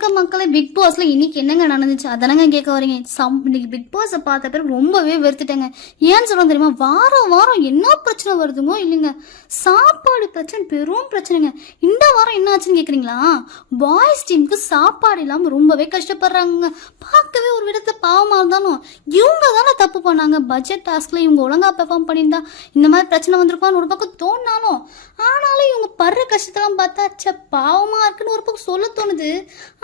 வணக்கம் மக்களே பிக் பாஸ்ல இன்னைக்கு என்னங்க நடந்துச்சு? அதனங்க கேட்க வரீங்க சம் இன்னைக்கு பிக் பாஸை பார்த்த பேர் ரொம்பவே வெறுத்துட்டேங்க. ஏன்னு சொல்ல தெரியுமா? வாரம் வாரம் என்ன பிரச்சனை வருதுமோ இல்லைங்க? சாப்பாடு பிரச்சனை பெரும் பிரச்சனைங்க. இந்த வாரம் என்ன ஆச்சுன்னு கேக்குறீங்களா பாய்ஸ் டீமுக்கு சாப்பாடு இல்லாம ரொம்பவே கஷ்டப்படுறாங்க பார்க்கவே ஒரு விதத்தை பாவமா இருந்தாலும் இவங்க தானே தப்பு பண்ணாங்க. பட்ஜெட் டாஸ்க்ல இவங்க ஒழுங்கா பெர்ஃபார்ம் பண்ணியிருந்தா இந்த மாதிரி பிரச்சனை வந்திருப்பான்னு ஒரு பக்கம் தோணாலும் ஆனாலும் இவங்க படுற கஷ்டத்தெல்லாம் பார்த்தா ச்சே பாவமா இருக்குன்னு ஒரு பக்கம் சொல்ல தோணுது.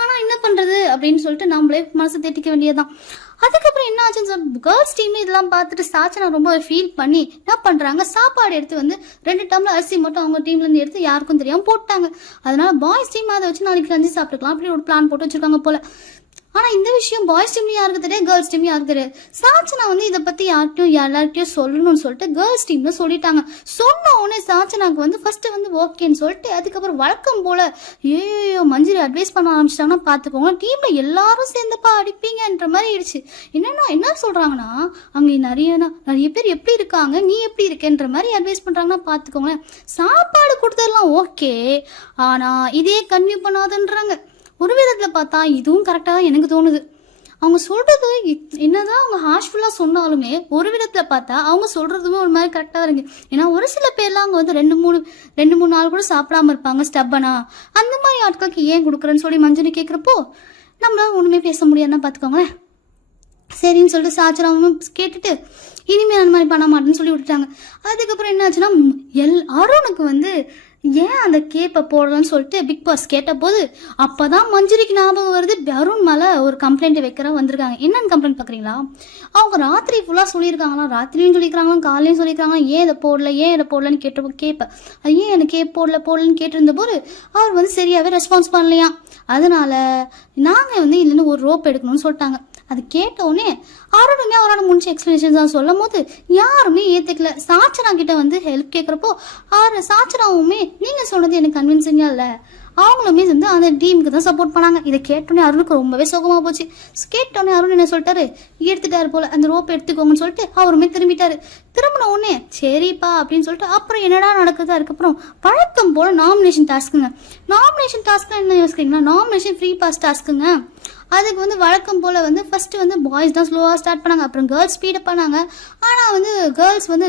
ஆனால் என்ன பண்ணுறது அப்படின்னு சொல்லிட்டு நம்மளே மனசை தேட்டிக்க வேண்டியதுதான். அதுக்கப்புறம் என்ன ஆச்சுன்னு சொல்லி கேர்ள்ஸ் டீம் இதெல்லாம் பார்த்துட்டு சாச்சனா ரொம்ப ஃபீல் பண்ணி என்ன பண்ணுறாங்க சாப்பாடு எடுத்து வந்து ரெண்டு டம்ளர் அரிசி மட்டும் அவங்க டீம்லேருந்து எடுத்து யாருக்கும் தெரியாமல் போட்டாங்க. அதனால பாய்ஸ் டீம் அதை வச்சு நாளைக்கு லஞ்சு சாப்பிட்டுக்கலாம் அப்படின்னு ஒரு பிளான் போட்டு வச்சிருக்காங்க போல. ஆனா இந்த விஷயம் பாய்ஸ் டீம் யாருக்கு தெரியாது கேர்ள்ஸ் டீம் யாருக்கு தெரியாது சாச்சனா வந்து இதை பத்தி யார்கிட்டயும் எல்லார்கிட்டயும் சொல்லணும்னு சொல்லிட்டு கேர்ள்ஸ் டீம்ல சொல்லிட்டாங்க. சொன்ன உடனே சாச்சனாக்கு வந்து ஃபர்ஸ்ட் வந்து ஓகேன்னு சொல்லிட்டு அதுக்கப்புறம் வழக்கம் போல ஏயோ மஞ்சரி அட்வைஸ் பண்ண ஆரம்பிச்சிட்டாங்கன்னா பாத்துக்கோங்க டீம்ல எல்லாரும் சேர்ந்தப்பா அடிப்பீங்கன்ற மாதிரி ஆயிடுச்சு. என்னன்னா என்ன சொல்றாங்கன்னா அங்க நிறைய நிறைய பேர் எப்படி இருக்காங்க நீ எப்படி இருக்கேன்ற மாதிரி அட்வைஸ் பண்றாங்கன்னா பாத்துக்கோங்களேன். சாப்பாடு கொடுத்ததெல்லாம் ஓகே ஆனா இதே கன்வியூ பண்ணாதுன்றாங்க. ஒரு விதத்தில் பார்த்தா இதுவும் கரெக்டாக தான் எனக்கு தோணுது. அவங்க சொல்றது இ- என்னதான் அவங்க ஹார்ஷ்ஃபுல்லாக சொன்னாலுமே ஒரு விதத்தில் பார்த்தா அவங்க சொல்றதுமே ஒரு மாதிரி கரெக்டாக தான் இருக்கு. ஏன்னா ஒரு சில பேர்லாம் அவங்க வந்து ரெண்டு மூணு ரெண்டு மூணு நாள் கூட சாப்பிடாம இருப்பாங்க ஸ்டப்பனா. அந்த மாதிரி ஆட்களுக்கு ஏன் கொடுக்குறேன்னு சொல்லி மஞ்சள் கேட்குறப்போ நம்மளால ஒன்றுமே பேச முடியாதுன்னா பார்த்துக்கோங்களேன். சரின்னு சொல்லிட்டு சாச்சராவும் கேட்டுட்டு இனிமேல் அந்த மாதிரி பண்ண மாட்டேன்னு சொல்லி விட்டுட்டாங்க. அதுக்கப்புறம் என்ன ஆச்சுன்னா எல் அருணுக்கு வந்து ஏன் அந்த கேப்பை போடலன்னு சொல்லிட்டு பிக் பாஸ் கேட்டபோது அப்பதான் மஞ்சுரிக்கு ஞாபகம் வருது அருண் மேலே ஒரு கம்ப்ளைண்ட் வைக்கிற வந்திருக்காங்க. என்னன்னு கம்ப்ளைண்ட் பார்க்குறீங்களா? அவங்க ராத்திரி ஃபுல்லாக சொல்லியிருக்காங்களா ராத்திரியும் சொல்லியிருக்காங்களா காலையும் சொல்லியிருக்காங்க ஏன் இதை போடல ஏன் இதை போடலன்னு கேட்டப்போ கேட்பேன் அது ஏன் எனக்கு கேப் போடல போடலன்னு கேட்டிருந்த போது அவர் வந்து சரியாகவே ரெஸ்பான்ஸ் பண்ணலையா அதனால நாங்கள் வந்து இதுலேருந்து ஒரு ரோப் எடுக்கணும்னு சொல்லிட்டாங்க. அது கேட்ட அருணுமே அவரோட முடிஞ்ச எக்ஸ்பிளனேஷன் தான் சொல்லும் போது யாருமே ஏத்துக்கல. சாச்சனா கிட்ட வந்து ஹெல்ப் கேட்குறப்போ ஆறு சாச்சனாவுமே நீங்க சொன்னது எனக்கு கன்வின்சிங்கா இல்லை. அவங்களுமே வந்து அந்த டீமுக்கு தான் சப்போர்ட் பண்ணாங்க. இதை கேட்டோன்னே அருணுக்கு ரொம்பவே சுகமாக போச்சு. கேட்டோன்னே அருண் என்ன சொல்லிட்டாரு? எடுத்துட்டாரு போல. அந்த ரோப் எடுத்துக்கோங்கன்னு சொல்லிட்டு அவருமே திரும்பிட்டாரு. திரும்பின உடனே சரிப்பா அப்படின்னு சொல்லிட்டு அப்புறம் என்னடா நடக்குது? அதுக்கப்புறம் வழக்கம் போல நாமினேஷன் டாஸ்க்குங்க நாமினேஷன் டாஸ்க்கு என்ன யோசிக்கிறீங்களா நாமினேஷன் ஃப்ரீ பாஸ் டாஸ்க்குங்க அதுக்கு வந்து வழக்கம் போல் வந்து ஃபஸ்ட்டு வந்து பாய்ஸ் தான் ஸ்லோவாக ஸ்டார்ட் பண்ணாங்க. அப்புறம் கேர்ள்ஸ் ஸ்பீடப் பண்ணாங்க. ஆனால் வந்து கேர்ள்ஸ் வந்து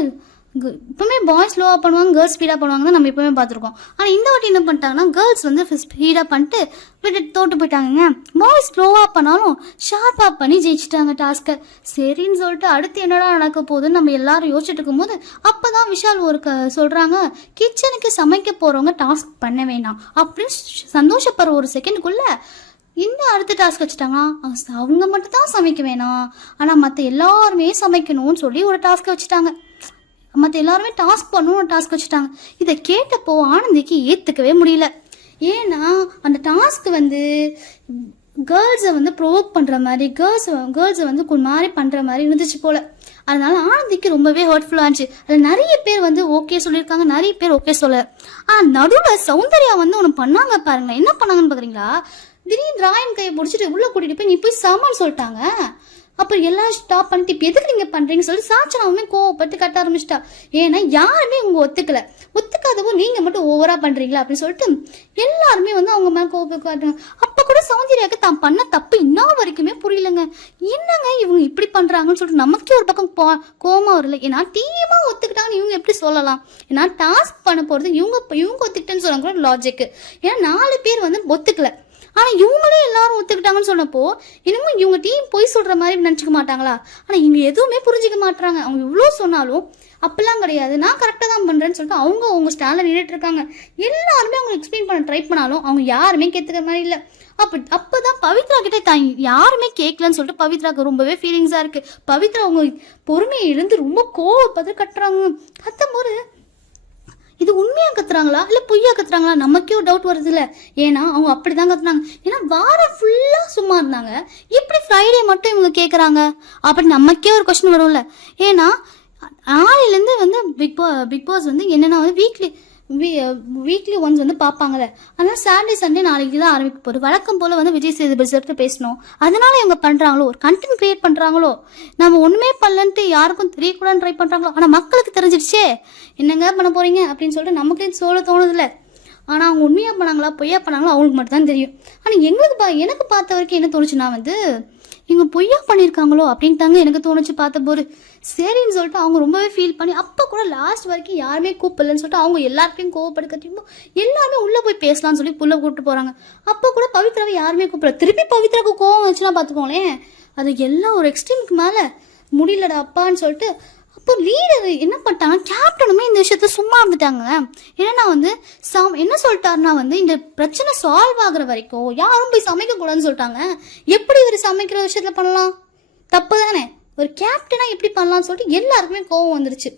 எப்பவுமே பாய்ஸ் ஸ்லோவாக பண்ணுவாங்க கேர்ள்ஸ் ஸ்பீடாக பண்ணுவாங்க தான் நம்ம எப்பவுமே பார்த்துருக்கோம். ஆனால் இந்த வாட்டி என்ன பண்ணிட்டாங்கன்னா கேர்ள்ஸ் வந்து ஸ்பீடாக பண்ணிட்டு விட்டு தோட்டு போயிட்டாங்க பாய்ஸ் ஸ்லோவாக பண்ணாலும் ஷார்ப்பாக பண்ணி ஜெயிச்சிட்டாங்க டாஸ்க்கை சரின்னு சொல்லிட்டு அடுத்து என்னடா நடக்க போகுதுன்னு நம்ம எல்லாரும் யோசிச்சுட்டு இருக்கும்போது அப்போ தான் விஷால் ஒரு க சொல்கிறாங்க கிச்சனுக்கு சமைக்க போகிறவங்க டாஸ்க் பண்ண வேணாம். அப்படின்னு சந்தோஷப்படுற ஒரு செகண்டுக்குள்ளே இன்னும் அடுத்த டாஸ்க் வச்சுட்டாங்க அவங்க- அவங்க மட்டும் தான் சமைக்க வேணாம். ஆனால் மற்ற எல்லாருமே சமைக்கணும்னு சொல்லி ஒரு டாஸ்க்கை வச்சுட்டாங்க. மற்ற எல்லாருமே டாஸ்க் பண்ணணும் டாஸ்க் வச்சுட்டாங்க. இதை கேட்டப்போ ஆனந்திக்கு ஏற்றுக்கவே முடியல. ஏன்னா அந்த டாஸ்க் வந்து கேர்ள்ஸை வந்து ப்ரொவோக் பண்ணுற மாதிரி கேர்ள்ஸ் கேர்ள்ஸை வந்து மாதிரி பண்ணுற மாதிரி இருந்துச்சு போல. அதனால ஆனந்திக்கு ரொம்பவே ஹர்ட்ஃபுல்லாக இருந்துச்சு. அதில் நிறைய பேர் வந்து ஓகே சொல்லியிருக்காங்க நிறைய பேர் ஓகே சொல்ல ஆனால் நடுவில் சௌந்தர்யா வந்து ஒன்று பண்ணாங்க பாருங்களேன். என்ன பண்ணாங்கன்னு பார்க்குறீங்களா திடீர்னு ராயன் கையை பிடிச்சிட்டு உள்ளே கூட்டிகிட்டு போய் நீ போய் சாமான் சொல்லிட்டாங்க. அப்புறம் எல்லாம் ஸ்டாப் பண்ணிட்டு இப்போ எதுக்கு நீங்கள் பண்ணுறீங்கன்னு சொல்லி சாச்சனாவுமே கோவப்பட்டு கட்ட ஆரம்பிச்சிட்டா. ஏன்னா யாருமே இவங்க ஒத்துக்கல. ஒத்துக்காதவோ நீங்கள் மட்டும் ஓவராக பண்ணுறீங்களா அப்படின்னு சொல்லிட்டு எல்லாருமே வந்து அவங்க மேலே கோவப்பட்டு அப்போ கூட சௌந்தர்யாவுக்கு தான் பண்ண தப்பு இன்னும் வரைக்குமே புரியலங்க. என்னங்க இவங்க இப்படி பண்ணுறாங்கன்னு சொல்லிட்டு நமக்கே ஒரு பக்கம் கோ கோமா வரல. ஏன்னா டீமாக ஒத்துக்கிட்டாங்கன்னு இவங்க எப்படி சொல்லலாம்? ஏன்னா டாஸ்க் பண்ண போகிறது இவங்க இவங்க ஒத்துக்கிட்டேன்னு சொல்ல கூட லாஜிக்கு ஏன்னா நாலு பேர் வந்து ஒத்துக்கலை. ஆனா இவங்களே எல்லாரும் ஒத்துக்கிட்டாங்கன்னு சொன்னப்போ இன்னமும் இவங்க டீம் போய் சொல்ற மாதிரி நினைச்சுக்க மாட்டாங்களா? ஆனா இவங்க எதுவுமே புரிஞ்சுக்க மாட்டாங்க அவங்க இவ்வளோ சொன்னாலும் அப்பெல்லாம் கிடையாது. நான் கரெக்டாக தான் பண்ணுறேன்னு சொல்லிட்டு அவங்க அவங்க ஸ்டாண்டில் நின்றுட்டு இருக்காங்க. எல்லாருமே அவங்க எக்ஸ்பிளைன் பண்ண ட்ரை பண்ணாலும் அவங்க யாருமே கேத்துக்கிற மாதிரி இல்லை. அப்போ அப்போதான் பவித்ரா கிட்ட தான் யாருமே கேட்கலன்னு சொல்லிட்டு பவித்ராக்கு ரொம்பவே ஃபீலிங்ஸாக இருக்குது பவித்ரா அவங்க பொறுமையை இருந்து ரொம்ப கோவப்பது கட்டுறாங்க. கத்தும் போது இது உண்மையா கத்துறாங்களா இல்ல பொய்யா கத்துறாங்களா நமக்கே ஒரு டவுட் வருது இல்ல ஏன்னா அவங்க அப்படிதான் கத்துனாங்க ஏன்னா வாரம் ஃபுல்லா சும்மா இருந்தாங்க எப்படி ஃப்ரைடே மட்டும் இவங்க கேக்குறாங்க அப்படி நமக்கே ஒரு கொஸ்டின் வரும்ல ஏன்னா நாளையிலேருந்து வந்து பிக் பா பிக் பாஸ் வந்து என்னன்னா வந்து வீக்லி வீக்லி ஒன்ஸ் வந்து பார்ப்பாங்கல்ல அதனால சாட்டர்டே சண்டே நாளைக்கு தான் ஆரம்பிக்க போகுது. வழக்கம் போல் வந்து விஜய் சேதுபதி சார்கிட்ட பேசணும். அதனால இவங்க பண்ணுறாங்களோ ஒரு கண்டென்ட் கிரியேட் பண்ணுறாங்களோ நம்ம ஒன்றுமே பண்ணலன்ட்டு யாருக்கும் தெரியக்கூடாதுன்னு ட்ரை பண்ணுறாங்களோ ஆனால் மக்களுக்கு தெரிஞ்சிடுச்சே. என்னங்க பண்ண போகிறீங்க அப்படின்னு சொல்லிட்டு நமக்கே சொல்ல தோணுதுல்ல. ஆனால் அவங்க உண்மையாக பண்ணாங்களா? பொய்யா பண்ணாங்களா? அவங்களுக்கு மட்டும்தான் தெரியும். ஆனால் எங்களுக்கு பா எனக்கு பார்த்த வரைக்கும் என்ன தோணுச்சுன்னா வந்து இவங்க பொய்யா பண்ணியிருக்காங்களோ அப்படின்னு தாங்க எனக்கு தோணுச்சு பார்த்தபோது. சரின்னு சொல்லிட்டு அவங்க ரொம்பவே ஃபீல் பண்ணி அப்போ கூட லாஸ்ட் வரைக்கும் யாருமே கூப்பிடலன்னு சொல்லிட்டு அவங்க எல்லாருக்கையும் கோவப்படுக்கத்தையும் எல்லாருமே உள்ளே போய் பேசலாம்னு சொல்லி புள்ள கூப்பிட்டு போகிறாங்க அப்போ கூட பவித்ராவை யாருமே கூப்பிடல. திருப்பி பவித்ராவுக்கு கோவம் வந்துச்சுன்னா பார்த்துக்கோங்களேன். அது எல்லாம் ஒரு எக்ஸ்ட்ரீமுக்கு மேலே. முடியலடா அப்பான்னு சொல்லிட்டு இப்போ லீடர் என்ன பண்ணிட்டாங்க? கேப்டனுமே இந்த விஷயத்த சும்மா இருந்துட்டாங்க ஏன்னா வந்து சம் என்ன சொல்லிட்டாருன்னா வந்து இந்த பிரச்சனை சால்வ் ஆகுற வரைக்கும் யாரும் போய் சமைக்கக்கூடாதுன்னு சொல்லிட்டாங்க. எப்படி இவர் சமைக்கிற விஷயத்துல பண்ணலாம்? தப்பு தானே. ஒரு கேப்டனாக எப்படி பண்ணலாம்னு சொல்லிட்டு எல்லாருக்குமே கோவம் வந்துருச்சு.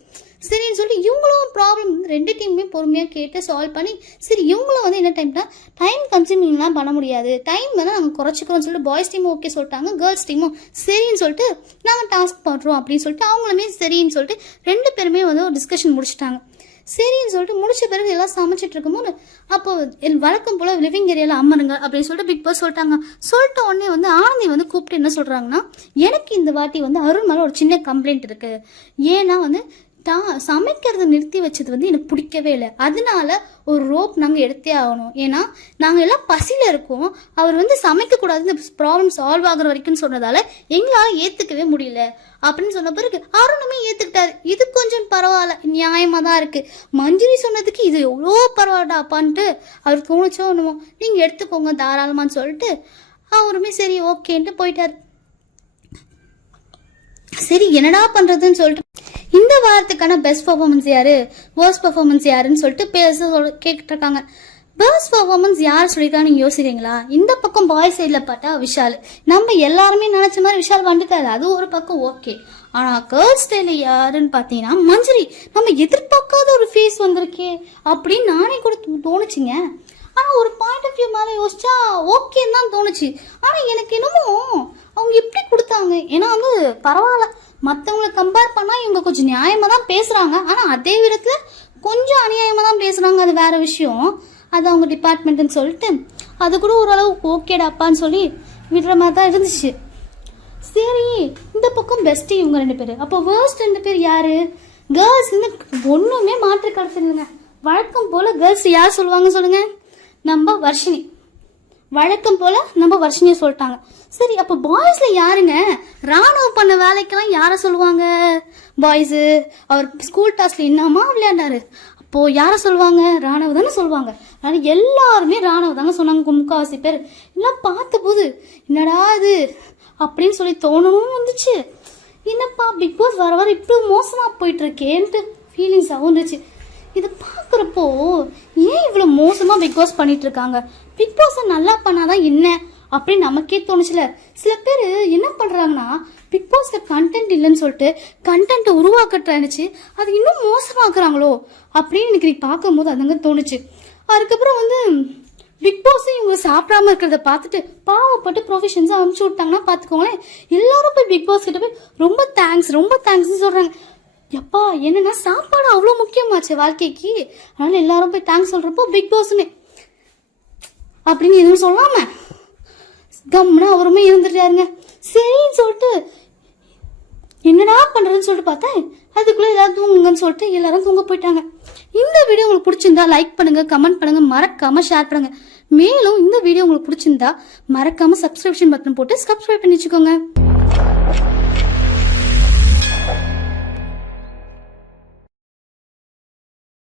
சரின்னு சொல்லிட்டு இவங்களும் ப்ராப்ளம் வந்து ரெண்டு டீமுமே பொறுமையாக கேட்டு சால்வ் பண்ணி சரி இவங்களும் வந்து என்ன டைம்னா டைம் கன்சியூமிங்லாம் பண்ண முடியாது. டைம் வந்து நாங்கள் குறைச்சிக்கிறோம்னு சொல்லிட்டு பாய்ஸ் டீமும் ஓகே சொல்லிட்டாங்க கேர்ள்ஸ் டீமும் சரின்னு சொல்லிட்டு நாங்கள் டாஸ்க் பண்ணுறோம் அப்படின்னு சொல்லிட்டு அவங்களுமே சரின்னு சொல்லிட்டு ரெண்டு பேருமே வந்து ஒரு டிஸ்கஷன் முடிச்சிட்டாங்க. சரின்னு சொல்லிட்டு முடிச்ச பிறகு எல்லாம் சமைச்சிட்டு இருக்கும்போது அப்போ எல் வழக்கம் போல் லிவிங் ஏரியாவில் அம்மனுங்க அப்படின்னு சொல்லிட்டு பிக் பாஸ் சொல்லிட்டாங்க. சொல்லிட்ட உடனே வந்து ஆனந்தி வந்து கூப்பிட்டு என்ன சொல்கிறாங்கன்னா எனக்கு இந்த வாட்டி வந்து அருண் மேலே ஒரு சின்ன கம்ப்ளைண்ட் இருக்குது ஏன்னா வந்து தான் சமைக்கிறத நிறுத்தி வச்சது வந்து எனக்கு பிடிக்கவே இல்லை. அதனால ஒரு ரோப் நாங்கள் எடுத்தே ஆகணும். ஏன்னா நாங்கள் எல்லாம் பசியில் இருக்கோம். அவர் வந்து சமைக்கக்கூடாது இந்த ப்ராப்ளம் சால்வ் ஆகுற வரைக்கும்னு சொன்னதால எங்களால் ஏற்றுக்கவே முடியல. அப்படின்னு சொன்ன பிறகு அருணுமே ஏற்றுக்கிட்டாரு இது கொஞ்சம் பரவாயில்ல. நியாயமாக தான் இருக்குது மஞ்சுரி சொன்னதுக்கு இது எவ்வளோ பரவாயில்லடா அப்பான்ட்டு அவர் தோணுச்சோ ஒன்றுமோ நீங்கள் எடுத்துக்கோங்க தாராளமான்னு சொல்லிட்டு அவருமே சரி ஓகேன்ட்டு போயிட்டார். சரி என்னடா பண்ணுறதுன்னு சொல்லிட்டு இந்த வாரத்துக்கான பெஸ்ட் பர்ஃபார்மன்ஸ் யாரு? வேர்ஸ்ட் பர்ஃபார்மன்ஸ் யாருன்னு சொல்லிட்டு பேச சொல்ல கேட்டுட்டு இருக்காங்க பெஸ்ட் பர்ஃபார்மன்ஸ் யார் சொல்லியிருக்கான்னு யோசிக்கிறீங்களா? இந்த பக்கம் பாய் சைடில் பார்த்தா விஷால். நம்ம எல்லாருமே நினச்ச மாதிரி விஷால் வந்துட்டாரு. அது ஒரு பக்கம் ஓகே ஆனால் கேர்ள்ஸ் ஸ்டைல யாருன்னு பார்த்தீங்கன்னா மஞ்சரி நம்ம எதிர்பார்க்காத ஒரு ஃபேஸ் வந்திருக்கே அப்படின்னு நானே கூட தோணுச்சிங்க. தோணுச்சுங்க ஒரு பாயிண்ட் ஆஃப் வியூ மேலே யோசிச்சா ஓகேன்னு தான் தோணுச்சு. ஆனால் எனக்கு என்னமோ அவங்க எப்படி கொடுத்தாங்க. ஏன்னா வந்து பரவாயில்ல. மற்றவங்களை கம்பேர் பண்ணால் இவங்க கொஞ்சம் நியாயமாக தான் பேசுகிறாங்க ஆனால் அதே விதத்தில் கொஞ்சம் அநியாயமாக தான் பேசுகிறாங்க அது வேறு விஷயம். அது அவங்க டிபார்ட்மெண்ட்டுன்னு சொல்லிட்டு அது கூட ஓரளவுக்கு ஓகேடாப்பான்னு சொல்லி விடுற மாதிரி தான் இருந்துச்சு. சரி இந்த பக்கம் பெஸ்ட்டு இவங்க ரெண்டு பேர். அப்போ வேர்ஸ்ட் ரெண்டு பேர் யார்? கேர்ள்ஸ் வந்து ஒன்றுமே மாற்று கடத்திருங்க வழக்கம் போல் கேர்ள்ஸ் யார் சொல்லுவாங்க சொல்லுங்கள் நம்ம வர்ஷினி. வழக்கம் போல நம்ம வருஷனே சொல்லிட்டாங்க. சரி அப்போ பாய்ஸ்ல யாருங்க? ராணுவம் பண்ண வேலைக்கெல்லாம் யாரை சொல்லுவாங்க? பாய்ஸு அவர் ஸ்கூல் டாஸ்க்ல என்னமா விளையாண்டாரு அப்போ யாரை சொல்லுவாங்க? ராணுவ தானே சொல்லுவாங்க. அதனால எல்லாருமே ராணுவ தாங்க சொன்னாங்க முக்காவாசி பேர். எல்லாம் பார்த்த போது என்னடா இது? அப்படின்னு சொல்லி தோணவும் வந்துச்சு. என்னப்பா பிக் பாஸ் வர வர இப்படி மோசமாக போயிட்டு இருக்கேன்ட்டு ஃபீலிங்ஸாகவும் இருந்துச்சு இதை பார்க்குறப்போ ஏன் இவ்வளோ மோசமாக பிக் பாஸ் பண்ணிட்டு பிக் பாஸை நல்லா பண்ணாதான் என்ன? அப்படின்னு நமக்கே தோணுச்சுல. சில பேர் என்ன பண்ணுறாங்கன்னா பிக் பாஸில் கண்டென்ட் இல்லைன்னு சொல்லிட்டு கண்டென்ட்டை உருவாக்க நினச்சி அது இன்னும் மோசமாக்குறாங்களோ? அப்படின்னு எனக்கு நீ பார்க்கும்போது அதுங்க தோணுச்சு. அதுக்கப்புறம் வந்து பிக் பாஸும் இவங்க சாப்பிடாம இருக்கிறத பார்த்துட்டு பாவப்பட்டு ப்ரொஃபஷன்ஸாக அனுப்பிச்சு விட்டாங்கன்னா பார்த்துக்கோங்களேன். எல்லாரும் போய் பிக் பாஸ் கிட்ட போய் ரொம்ப தேங்க்ஸ் ரொம்ப தேங்க்ஸ்னு சொல்கிறாங்க எப்பா என்னன்னா சாப்பாடு அவ்வளோ முக்கியமாச்சு வாழ்க்கைக்கு. அதனால எல்லாரும் போய் தேங்க்ஸ் சொல்கிறப்போ பிக் பாஸ்னு அப்படின்னு எதுவும் சொல்லாம கம்முன்னு அவருமே இருந்துட்டாருங்க. சரின்னு சொல்லிட்டு என்னடா பண்ணுறதுன்னு சொல்லிட்டு பார்த்தேன். அதுக்குள்ளே எல்லாரும் தூங்குங்கன்னு சொல்லிட்டு எல்லாரும் தூங்க போயிட்டாங்க. இந்த வீடியோ உங்களுக்கு பிடிச்சிருந்தா லைக் பண்ணுங்கள் கமெண்ட் பண்ணுங்கள் மறக்காமல் ஷேர் பண்ணுங்கள் மேலும் இந்த வீடியோ உங்களுக்கு பிடிச்சிருந்தா மறக்காமல் சப்ஸ்கிரிப்ஷன் பட்டன் போட்டு சப்ஸ்கிரைப் பண்ணி வச்சுக்கோங்க.